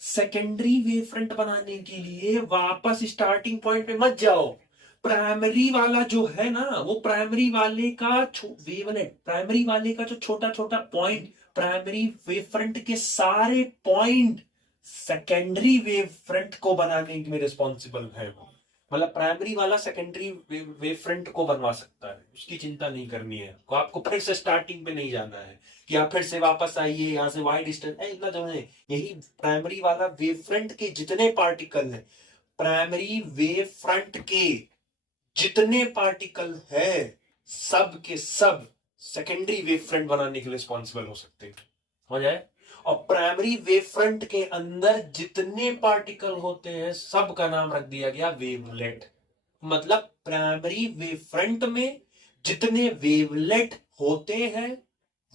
सेकेंडरी वेव फ्रंट बनाने के लिए वापस स्टार्टिंग पॉइंट पे मत जाओ। प्राइमरी वाला जो है ना, वो प्राइमरी वाले का वेवलेट, प्राइमरी वाले का जो छोटा छोटा पॉइंट, प्राइमरी वेव फ्रंट के सारे पॉइंट सेकेंडरी वेव फ्रंट को बनाने में रिस्पॉन्सिबल है वो। मतलब प्राइमरी वाला सेकेंडरी वेव फ्रंट को बनवा सकता है, उसकी चिंता नहीं करनी है आपको। आपको फिर से स्टार्टिंग पे नहीं जाना है कि आप फिर से वापस आइए यहाँ से वाई डिस्टेंस, इतना जो है यही प्राइमरी वाला वेव फ्रंट के जितने पार्टिकल हैं, प्राइमरी वेव फ्रंट के जितने पार्टिकल है, सब के सब सेकेंडरी वेव फ्रंट बनाने के लिए रिस्पॉन्सिबल हो सकते हैं। हो जाए? और प्राइमरी वेव फ्रंट के अंदर जितने पार्टिकल होते हैं सब का नाम रख दिया गया वेवलेट। मतलब प्राइमरी वेव फ्रंट में जितने वेवलेट होते हैं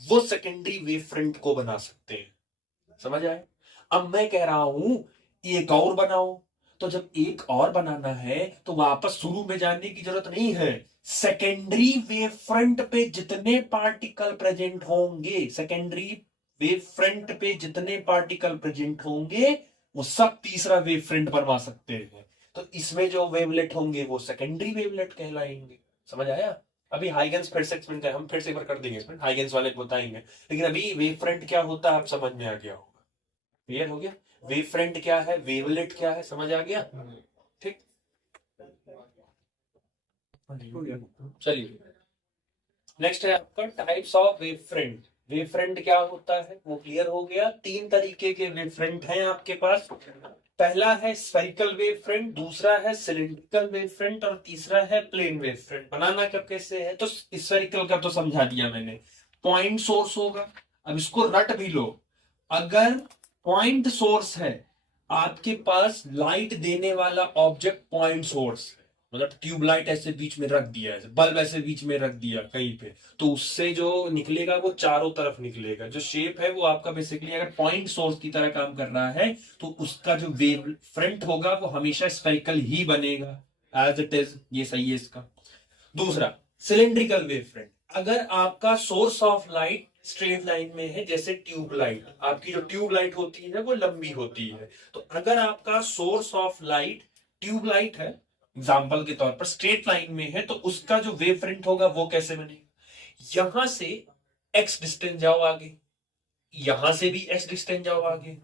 वो सेकेंडरी वेव फ्रंट को बना सकते हैं। समझ आए? अब मैं कह रहा हूं एक और बनाओ, तो जब एक और बनाना है तो वापस शुरू में जाने की जरूरत नहीं है। सेकेंडरी वेव फ्रंट पे जितने पार्टिकल प्रेजेंट होंगे, सेकेंडरी वेव फ्रंट पे जितने पार्टिकल प्रेजेंट होंगे वो सब तीसरा वेव फ्रंट बनवा सकते हैं। तो इसमें जो वेवलेट होंगे वो सेकेंडरी वेवलेट कहलाएंगे। समझ आया? अभी हाइगन्स फिर से एक्सप्लेन हम फिर से एक बार कर देंगे इसमें, हाइगन्स वाले बताएंगे, लेकिन अभी वेव फ्रंट क्या होता है आप समझ में आ गया होगा। क्लियर हो गया? वेव फ्रंट क्या है, वेवलेट क्या है, समझ आ गया? ठीक, चलिए नेक्स्ट है आपका types of wave front. Wave front क्या होता है वो क्लियर हो गया। तीन तरीके के वेव फ्रंट हैं आपके पास। पहला है स्फेरिकल वेव फ्रंट, दूसरा है सिलिंड्रिकल वेव फ्रंट, और तीसरा है प्लेन वेव फ्रंट। बनाना कब कैसे है, तो स्फेरिकल का तो समझा दिया मैंने, पॉइंट सोर्स होगा। अब इसको रट भी लो, अगर पॉइंट सोर्स है आपके पास, लाइट देने वाला ऑब्जेक्ट पॉइंट सोर्स, मतलब ट्यूबलाइट ऐसे बीच में रख दिया, ऐसे बल्ब ऐसे बीच में रख दिया कहीं पे, तो उससे जो निकलेगा वो चारों तरफ निकलेगा। जो शेप है वो आपका बेसिकली अगर पॉइंट सोर्स की तरह काम कर रहा है तो उसका जो वेव फ्रंट होगा वो हमेशा स्फेरिकल ही बनेगा एज इट इज। ये सही है इसका। दूसरा, सिलेंड्रिकल वेव फ्रंट। अगर आपका source of light straight line में है, जैसे ट्यूबलाइट, आपकी जो ट्यूबलाइट होती है वो लंबी होती है, तो अगर आपका सोर्स ऑफ लाइट ट्यूबलाइट है एग्जाम्पल के तौर पर स्ट्रेट लाइन में है, तो उसका जो वेव फ्रंट होगा वो कैसे बनेगा? यहां से एक्स डिस्टेंस जाओ आगे, यहां से भी एक्स डिस्टेंस जाओ आगे,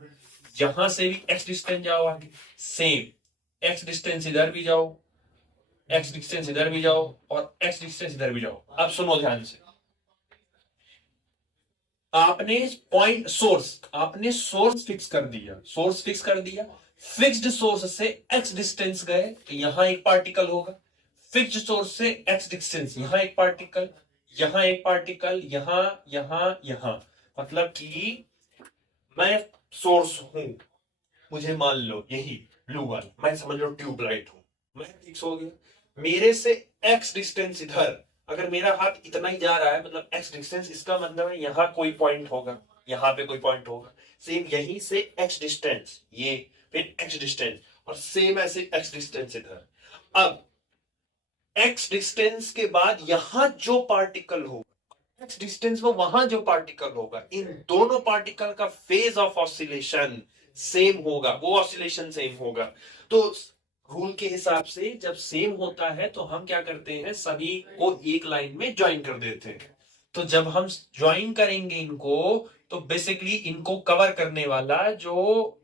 यहां से भी एक्स डिस्टेंस जाओ आगे, सेम एक्स डिस्टेंस इधर भी जाओ, एक्स डिस्टेंस इधर भी जाओ और एक्स डिस्टेंस इधर भी जाओ। अब सुनो ध्यान से, आपने पॉइंट सोर्स, आपने सोर्स फिक्स कर दिया, सोर्स फिक्स कर दिया, फिक्स्ड सोर्स से एक्स डिस्टेंस गए तो यहां एक पार्टिकल होगा, फिक्स्ड सोर्स से एक्स डिस्टेंस यहां एक पार्टिकल, यहां एक पार्टिकल, यहां यहां यहां। मतलब कि मैं सोर्स हूं, मुझे मान लो यही ब्लू वाला, मैं समझ लो ट्यूबलाइट हूं, मैं फिक्स हो गया, मेरे से एक्स डिस्टेंस इधर, अगर मेरा हाथ इतना ही जा रहा है मतलब एक्स डिस्टेंस, इसका मतलब है यहां कोई पॉइंट होगा, यहां पे कोई पॉइंट होगा, सेम यहीं से एक्स डिस्टेंस ये, फिर एक्स डिस्टेंस और सेम ऐसे एक्स डिस्टेंस इधर। अब एक्स डिस्टेंस के बाद यहां जो पार्टिकल होगा, एक्स डिस्टेंस में वहां जो पार्टिकल होगा, इन दोनों पार्टिकल का फेज ऑफ ऑसिलेशन सेम होगा, वो ऑसिलेशन सेम होगा। तो रूल के हिसाब से जब सेम होता है तो हम क्या करते हैं, सभी को एक लाइन में ज्वाइन कर देते हैं। तो जब हम ज्वाइन करेंगे इनको, तो बेसिकली इनको कवर करने वाला जो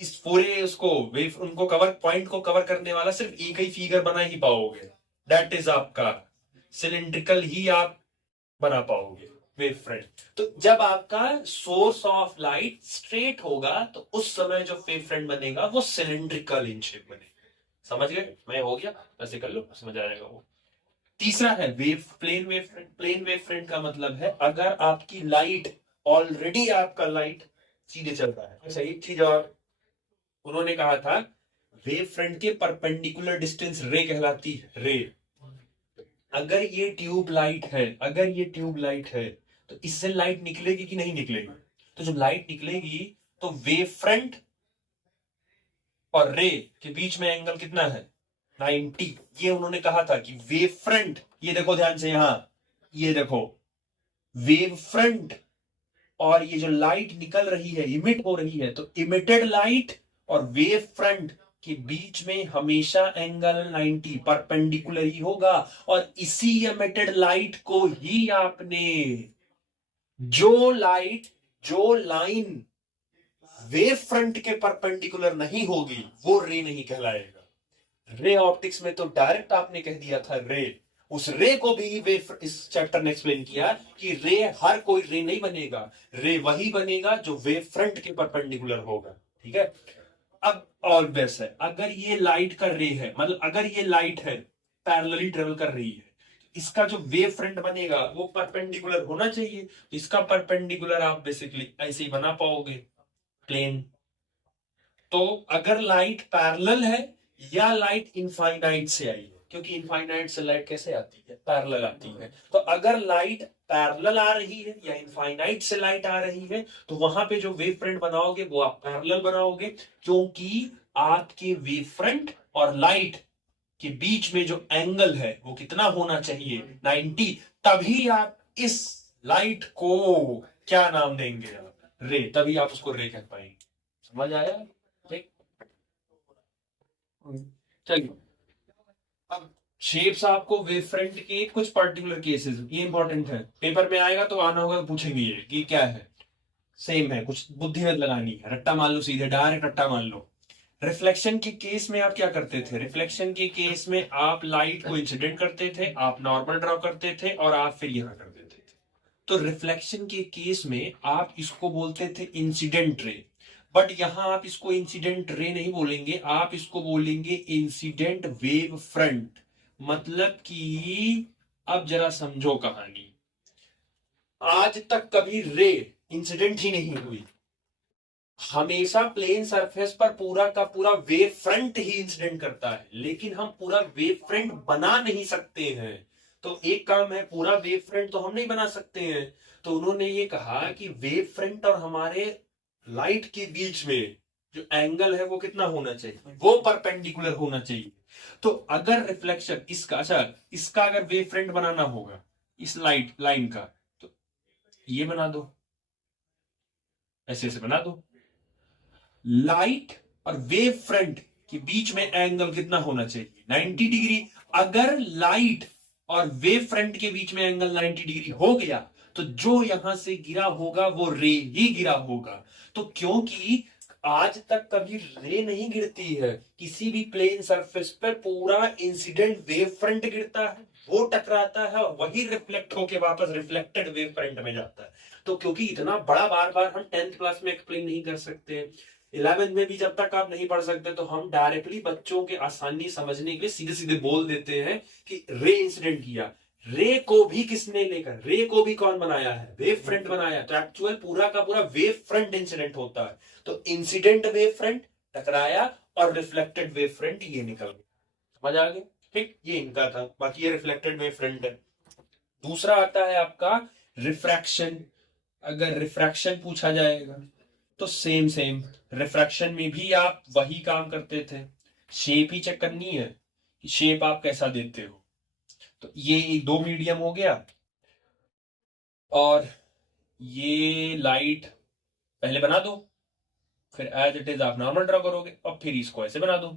इस पूरे उसको वेव, उनको कवर, पॉइंट को कवर करने वाला सिर्फ एक ही फिगर बना ही पाओगे, दैट इज आपका सिलिंड्रिकल ही आप बना पाओगे वेव फ्रंट। तो जब आपका सोर्स ऑफ लाइट स्ट्रेट होगा तो उस समय जो वेव फ्रंट बनेगा वो सिलिंड्रिकल इन शेप बनेगा। समझ गए? मैं हो गया, ऐसे कर लो, समझ आ जाएगा वो। तीसरा है wave plane wave front. Plane wave front का मतलब है अगर आपकी लाइट, ऑलरेडी आपका लाइट सीधे चल रहा है। अच्छा, एक चीज और उन्होंने कहा था, वेव फ्रंट के परपेंडिकुलर डिस्टेंस रे कहलाती है, रे। अगर ये ट्यूब लाइट है, अगर ये ट्यूब लाइट है तो इससे लाइट निकलेगी कि नहीं निकलेगी? तो जब लाइट निकलेगी तो वेव फ्रंट और रे के बीच में एंगल कितना है? 90। ये उन्होंने कहा था कि वेव फ्रंट, ये देखो ध्यान से यहां, ये देखो वेव फ्रंट और ये जो लाइट निकल रही है, इमिट हो रही है, तो इमिटेड लाइट और वेव फ्रंट के बीच में हमेशा एंगल 90 परपेंडिकुलर ही होगा। और इसी इमिटेड लाइट को ही आपने, जो लाइट, जो लाइन वेव फ्रंट के परपेंडिकुलर नहीं होगी वो रे नहीं कहलाएगा। रे ऑप्टिक्स में तो डायरेक्ट आपने कह दिया था रे। उस रे को भी वेव, इस चैप्टर ने एक्सप्लेन किया कि रे हर कोई रे नहीं बनेगा, रे वही बनेगा जो वेव फ्रंट के परपेंडिकुलर होगा। ठीक है? अब और बेस है, अगर ये लाइट का रे है, मतलब अगर ये लाइट है पैरेलली ट्रेवल कर रही है, इसका जो वेव फ्रंट बनेगा वो परपेंडिकुलर होना चाहिए। तो इसका परपेंडिकुलर आप बेसिकली ऐसे ही बना पाओगे, प्लेन। तो अगर लाइट पैरेलल है या लाइट इनफाइनाइट से आई है, क्योंकि इनफाइनाइट से लाइट कैसे आती है? पैरेलल आती है। तो अगर लाइट पैरेलल आ रही है या इनफाइनाइट से लाइट आ रही है तो वहां पे जो वेव फ्रंट बनाओगे वो आप पैरेलल बनाओगे, क्योंकि आपके वेव फ्रंट और लाइट के बीच में जो एंगल है वो कितना होना चाहिए? 90। तभी आप इस लाइट को क्या नाम देंगे? आप रे, तभी आप उसको रे कह पाएंगे। समझ आया? ठीक, चलिए। अब शेप्स आपको वेव फ्रंट के कुछ पर्टिकुलर केसेस, ये इंपॉर्टेंट है, पेपर में आएगा तो आना होगा तो पूछेंगे ये कि क्या है। सेम है, कुछ बुद्धि मत लगानी है, रट्टा मान लो, सीधे डायरेक्ट रट्टा मान लो। रिफ्लेक्शन के केस में आप क्या करते थे? रिफ्लेक्शन के केस में आप लाइट को इंसिडेंट करते थे, आप नॉर्मल ड्रॉ करते थे और आप फिर यहां कर देते थे। तो रिफ्लेक्शन के केस में आप इसको बोलते थे इंसिडेंट रे, बट यहां आप इसको इंसिडेंट रे नहीं बोलेंगे, आप इसको बोलेंगे इंसिडेंट वेव फ्रंट। मतलब कि अब जरा समझो कहानी, आज तक कभी रे इंसिडेंट ही नहीं हुई, हमेशा प्लेन सरफेस पर पूरा का पूरा वेव फ्रंट ही इंसिडेंट करता है, लेकिन हम पूरा वेव फ्रंट बना नहीं सकते हैं। तो एक काम है, पूरा वेव फ्रंट तो हम नहीं बना सकते हैं। तो उन्होंने ये कहा कि वेव फ्रंट और हमारे लाइट के बीच में जो एंगल है वो कितना होना चाहिए, वो परपेंडिकुलर होना चाहिए। तो अगर रिफ्लेक्शन इसका, अच्छा इसका अगर वेव फ्रंट बनाना होगा इस लाइट लाइन का, तो ये बना दो, ऐसे ऐसे बना दो। लाइट और वेव फ्रंट के बीच में एंगल कितना होना चाहिए, 90 डिग्री। अगर लाइट और वेव फ्रंट के बीच में एंगल 90 डिग्री हो गया तो जो यहां से गिरा होगा वो रे ही गिरा होगा। तो क्योंकि आज तक कभी रे नहीं गिरती है किसी भी प्लेन सरफेस पर, पूरा इंसिडेंट वेव फ्रंट गिरता है, वो टकराता है और वही रिफ्लेक्ट होके वापस रिफ्लेक्टेड वेव फ्रंट में जाता है। तो क्योंकि इतना बड़ा बार बार हम 10th क्लास में एक्सप्लेन नहीं कर सकते, 11th में भी जब तक आप नहीं पढ़ सकते, तो हम डायरेक्टली बच्चों के आसानी समझने के लिए सीधे सीधे बोल देते हैं कि रे इंसिडेंट किया। रे को भी किसने लेकर, रे को भी कौन बनाया है, वेव फ्रंट बनाया। तो एक्चुअल पूरा का पूरा वेव फ्रंट इंसिडेंट होता है। तो इंसिडेंट वेव फ्रंट टकराया और रिफ्लेक्टेड वेव फ्रंट ये निकल गया। समझ आ गया? ठीक, ये इनका था, बाकी ये रिफ्लेक्टेड वेव फ्रंट है। दूसरा आता है आपका रिफ्रैक्शन। अगर रिफ्रैक्शन पूछा जाएगा तो सेम सेम रिफ्रैक्शन में भी आप वही काम करते थे, शेप ही चेक करनी है कि शेप आप कैसा देते हो। तो ये दो मीडियम हो गया, और ये लाइट पहले बना दो, फिर एज इट इज आप नॉर्मल ड्रॉ करोगे और फिर इसको ऐसे बना दो।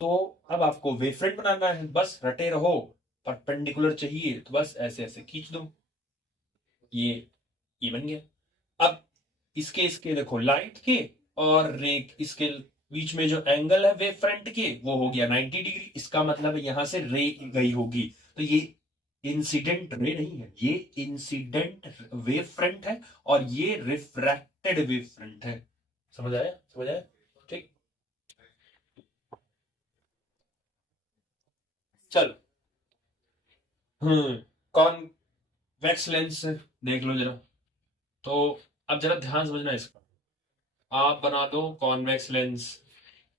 तो अब आपको वेवफ्रंट बनाना है, बस रटे रहो। परपेंडिकुलर चाहिए तो बस ऐसे ऐसे खींच दो, ये बन गया। अब इसके इसके देखो, लाइट के और रे इसके बीच में जो एंगल है वेव फ्रंट के, वो हो गया 90 डिग्री। इसका मतलब यहां से रे गई होगी, तो ये इंसिडेंट रे नहीं है, ये इंसिडेंट वेव फ्रंट है और ये रिफ्रैक्टेड वेव फ्रंट है। समझ आया? समझ आया? ठीक, चलो। कॉन्वेक्स लेंस देख लो जरा। तो अब जरा ध्यान समझना इसका। आप बना दो कॉन्वेक्स लेंस।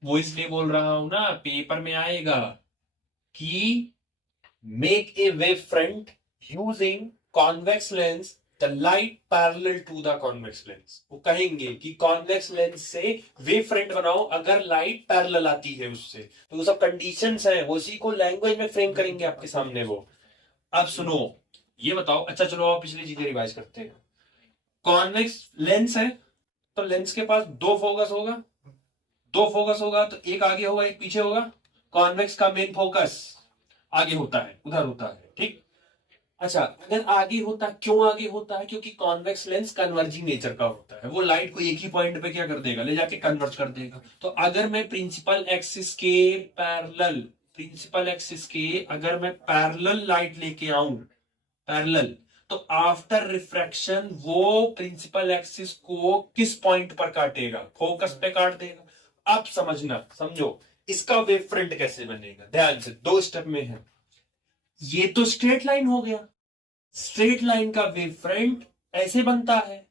वो इसलिए बोल रहा हूं ना, पेपर में आएगा कि make a wave front using convex lens, the light parallel to the convex lens. वो कहेंगे कि कॉन्वेक्स लेंस से वेव फ्रंट बनाओ अगर लाइट पैरेलल आती है उससे। तो वो सब कंडीशंस हैं, वो उसी को लैंग्वेज में फ्रेम करेंगे आपके सामने वो। अब सुनो, ये बताओ, अच्छा चलो आप पिछली चीजें रिवाइज करते हैं। कॉन्वेक्स लेंस है तो लेंस के पास दो फोकस होगा, दो फोकस होगा तो एक आगे होगा एक पीछे होगा। कॉन्वेक्स का मेन फोकस आगे होता है, उधर होता है, ठीक। अच्छा, अगर आगे होता, क्यों आगे होता है? क्योंकि कॉन्वेक्स लेंस कन्वर्जिंग नेचर का होता है, वो लाइट को एक ही पॉइंट पे क्या कर देगा, ले जाके कन्वर्ज कर देगा। तो अगर मैं प्रिंसिपल एक्सिस के पैरेलल, प्रिंसिपल एक्सिस के अगर मैं पैरेलल लाइट लेके आऊं, पैरेलल, तो आफ्टर रिफ्रैक्शन वो प्रिंसिपल एक्सिस को किस पॉइंट पर काटेगा, फोकस पे काट देगा। अब समझना, समझो इसका वेव फ्रंट कैसे बनेगा। ध्यान से, दो स्टेप में है। ये तो स्ट्रेट लाइन हो गया, स्ट्रेट लाइन का वेव फ्रंट ऐसे बनता है,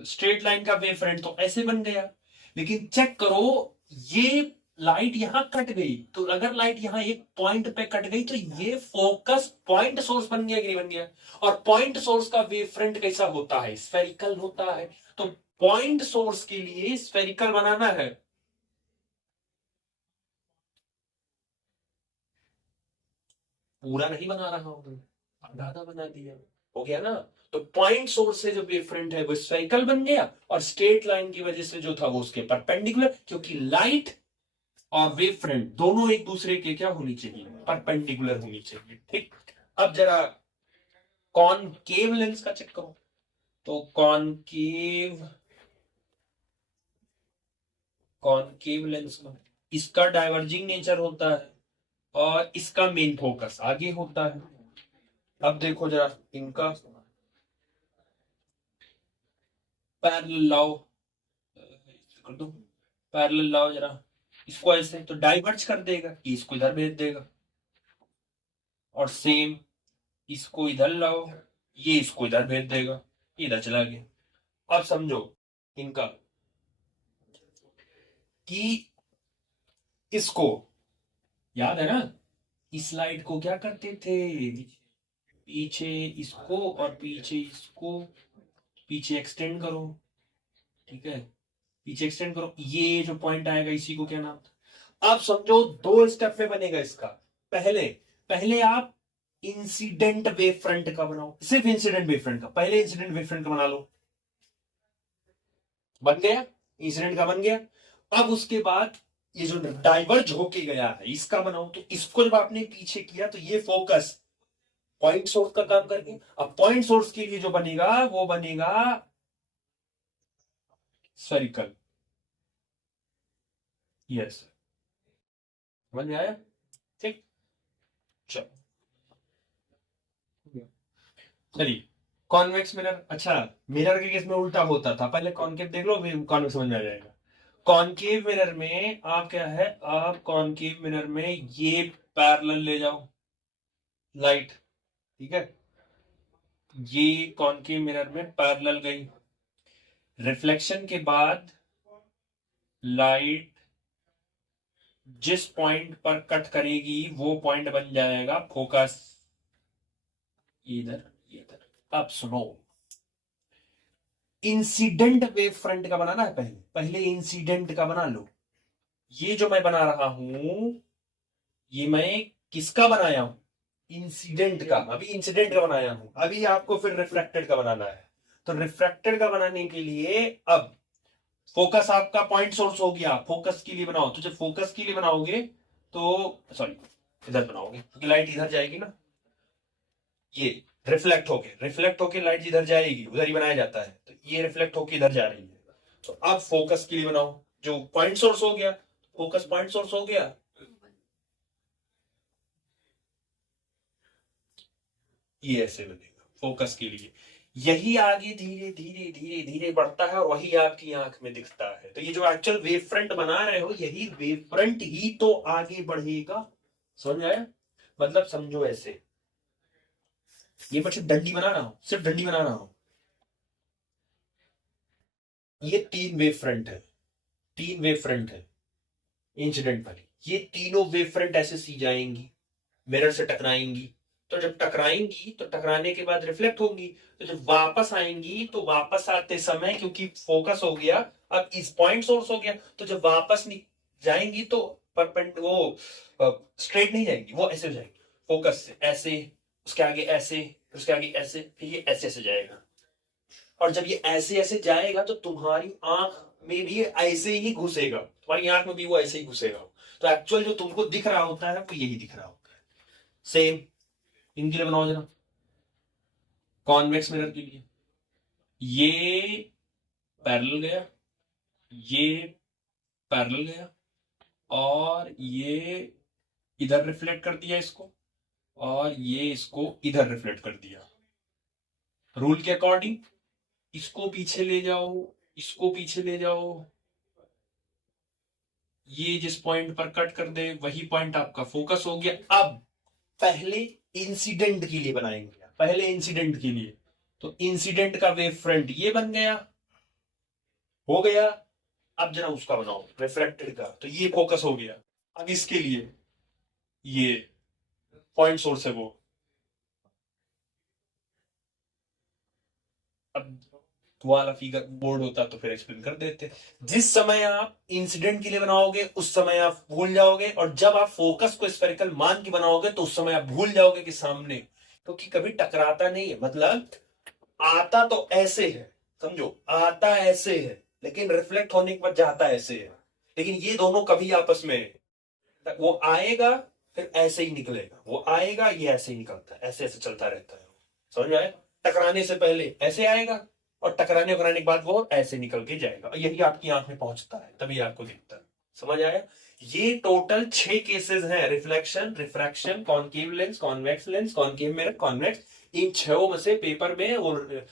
तो स्ट्रेट लाइन का वेव फ्रंट तो ऐसे बन गया। लेकिन चेक करो, ये लाइट यहां कट गई, तो अगर लाइट यहां एक पॉइंट पे कट गई तो ये फोकस पॉइंट सोर्स बन गया कि नहीं बन गया? और पॉइंट सोर्स का वेव फ्रंट कैसा होता है, स्फेरिकल होता है। तो पॉइंट सोर्स के लिए स्फेरिकल बनाना है। पूरा नहीं बना रहा हूं, आधा आधा बना दिया, हो गया ना। तो पॉइंट सोर्स से जो वेव फ्रंट है वो स्फेरिकल बन गया, और स्ट्रेट लाइन की वजह से जो था वो उसके परपेंडिकुलर, क्योंकि लाइट और वेव फ्रंट दोनों एक दूसरे के क्या होनी चाहिए, परपेंडिकुलर होनी चाहिए, ठीक। अब जरा कॉनकेव लेंस का चेक करो। तो कॉनकेव, कॉनकेव लेंस का इसका डाइवर्जिंग नेचर होता है और इसका मेन फोकस आगे होता है। अब देखो जरा इनका पैरेलल लाओ, कर दो पैरेलल लाओ जरा। इसको ऐसे तो डाइवर्ज कर देगा, इसको इधर भेज देगा, और सेम इसको इधर लाओ, ये इसको इधर भेज देगा, ये इधर चला गया। अब समझो इनका कि इसको याद है ना, इस लाइट को क्या करते थे, पीछे इसको और पीछे इसको, पीछे एक्सटेंड करो, ठीक है, पीछे एक्सटेंड करो, ये जो पॉइंट आएगा इसी को क्या नाम था। आप समझो दो स्टेप में बनेगा इसका। पहले पहले आप इंसिडेंट वेव फ्रंट का बनाओ, सिर्फ इंसिडेंट वेव फ्रंट का, पहले इंसिडेंट वेव फ्रंट का बना लो, बन गया, इंसिडेंट का बन गया। अब उसके बाद ये जो डाइवर्ज होके गया है इसका बनाओ, तो इसको जब आपने पीछे किया तो ये फोकस पॉइंट सोर्स का काम करके, अब पॉइंट सोर्स के लिए जो बनेगा वो बनेगा स्फेरिकल। यस, समझ में आया, ठीक, चलो चलिए। कॉन्वेक्स मिरर, अच्छा मिरर के केस में उल्टा होता था, पहले कॉनकेव देख लो फिर कॉन्वेक्स समझ में आ जाएगा। कॉनकेव मिरर में आप क्या है, आप कॉनकेव मिरर में ये पैरेलल ले जाओ लाइट, ठीक है, ये कॉनकेव मिरर में पैरेलल गई, रिफ्लेक्शन के बाद लाइट जिस पॉइंट पर कट करेगी वो पॉइंट बन जाएगा फोकस, इधर इधर। अब सुनो, इंसिडेंट वेव फ्रंट का बनाना है, पहले पहले इंसिडेंट का बना लो। ये जो मैं बना रहा हूं ये मैं किसका बनाया हूं, इंसिडेंट का, अभी इंसिडेंट का बनाया हूं, अभी आपको फिर रिफ्रैक्टेड का बनाना है। तो रिफ्रैक्टेड का बनाने के लिए अब फोकस आपका पॉइंट सोर्स हो गया, फोकस के लिए बनाओ, तो जब फोकस के लिए बनाओगे तो सॉरी इधर बनाओगे क्योंकि लाइट इधर जाएगी ना, ये रिफ्लेक्ट होके लाइट जिधर जाएगी उधर ही बनाया जाता है, तो ये रिफ्लेक्ट होके इधर जा रही है, तो अब फोकस के लिए बनाओ, जो पॉइंट सोर्स हो गया, फोकस पॉइंट सोर्स हो गया, ये ऐसे बनेगा फोकस के लिए। यही आगे धीरे धीरे धीरे धीरे बढ़ता है और वही आपकी आंख में दिखता है। तो ये जो एक्चुअल वेव फ्रंट बना रहे हो यही वेव फ्रंट ही तो आगे बढ़ेगा, समझ में आया, मतलब समझो ऐसे, ये मैं सिर्फ डंडी बना रहा हूं, सिर्फ डंडी बना रहा हूं, ये तीन वेव फ्रंट है, तीन वेव फ्रंट है इंसिडेंट वाली, ये तीनों वेव फ्रंट ऐसे सी जाएंगी, मिरर से टकराएंगी, तो जब टकराएंगी तो टकराने के बाद रिफ्लेक्ट होंगी, तो जब वापस आएंगी तो वापस आते समय क्योंकि फोकस हो गया अब इस पॉइंट सोर्स हो गया, तो जब वापस जाएंगी तो परपेंड वो स्ट्रेट नहीं जाएंगी, वो ऐसे हो जाएंगी, फोकस से ऐसे, उसके आगे ऐसे, उसके आगे ऐसे, फिर ये ऐसे ऐसे जाएगा, और जब ये ऐसे ऐसे जाएगा तो तुम्हारी आंख में भी ऐसे ही घुसेगा, तुम्हारी आंख में भी वो ऐसे ही घुसेगा, तो एक्चुअल जो तुमको दिख रहा होता है वो यही दिख रहा होता है। सेम इनके लिए बनाओ जरा, कॉन्वेक्स मिरर के लिए ये पैरेलल गया, ये पैरेलल गया, और ये इधर रिफ्लेक्ट कर दिया इसको, और ये इसको इधर रिफ्लेक्ट कर दिया। रूल के अकॉर्डिंग इसको पीछे ले जाओ, इसको पीछे ले जाओ, ये जिस पॉइंट पर कट कर दे वही पॉइंट आपका फोकस हो गया। अब पहले इंसिडेंट के लिए बनाएंगे, पहले इंसिडेंट के लिए, तो इंसिडेंट का वेव फ्रंट ये बन गया, हो गया। अब जरा उसका बनाओ रिफ्रैक्टेड का, तो ये फोकस हो गया। अब इसके लिए ये पॉइंट सोर्स है वो, अब वाला फिगर बोर्ड होता तो फिर एक्सप्लेन कर देते। जिस समय आप इंसिडेंट के लिए बनाओगे उस समय आप भूल जाओगे, और जब आप फोकस को स्फेरिकल मान के बनाओगे तो उस समय आप भूल जाओगे कि सामने, क्योंकि कभी टकराता नहीं है, मतलब आता तो ऐसे है, समझो आता ऐसे है लेकिन रिफ्लेक्ट होने के बाद जाता ऐसे है, लेकिन ये दोनों कभी आपस में, वो आएगा फिर ऐसे ही निकलेगा, वो आएगा ये ऐसे ही निकलता है, ऐसे ऐसे चलता रहता है, समझ में आया। टकराने से पहले ऐसे आएगा और टकराने के बाद वो ऐसे निकल के जाएगा, यही आपकी आंख में पहुंचता है तभी आपको दिखता है, समझ आया। ये टोटल 6 केसेस हैं, reflection, refraction, concave lens, convex lens, concave mirror, convex. इन 6 में से पेपर में और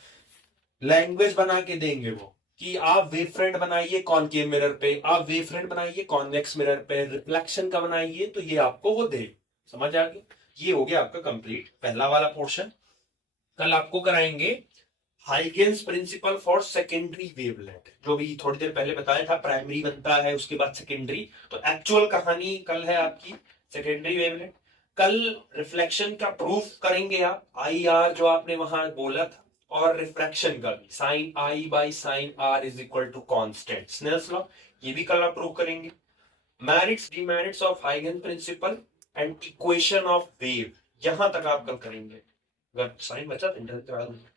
लैंग्वेज बना के देंगे वो कि आप वेव फ्रंट बनाइए कॉनकेव मिरर पे, आप वेव फ्रंट बनाइए कॉन्वेक्स मिरर पे, रिफ्लेक्शन का बनाइए, तो ये आपको वो दे, समझ आ गया। ये हो गया आपका कंप्लीट पहला वाला पोर्शन। कल आपको कराएंगे हाइगेन्स प्रिंसिपल फॉर सेकेंडरी वेवलेट, जो भी थोड़ी देर पहले बताया था, प्राइमरी बनता है उसके बाद सेकेंडरी, तो एक्चुअल कहानी कल है आपकी सेकेंडरी वेवलेट। कल रिफ्लेक्शन का प्रूफ करेंगे आप, आई आर जो आपने वहां बोला था, और रिफ्रैक्शन का भी, sine i by sine r is equal to constant, Snell's law, ये भी कल आप प्रूव करेंगे। मेरिट्स डिमेरिट्स ऑफ हाइगेन principle and equation of wave, यहां तक आप कल करेंगे। अगर साइन बचा तो इंटर करा दूंगा।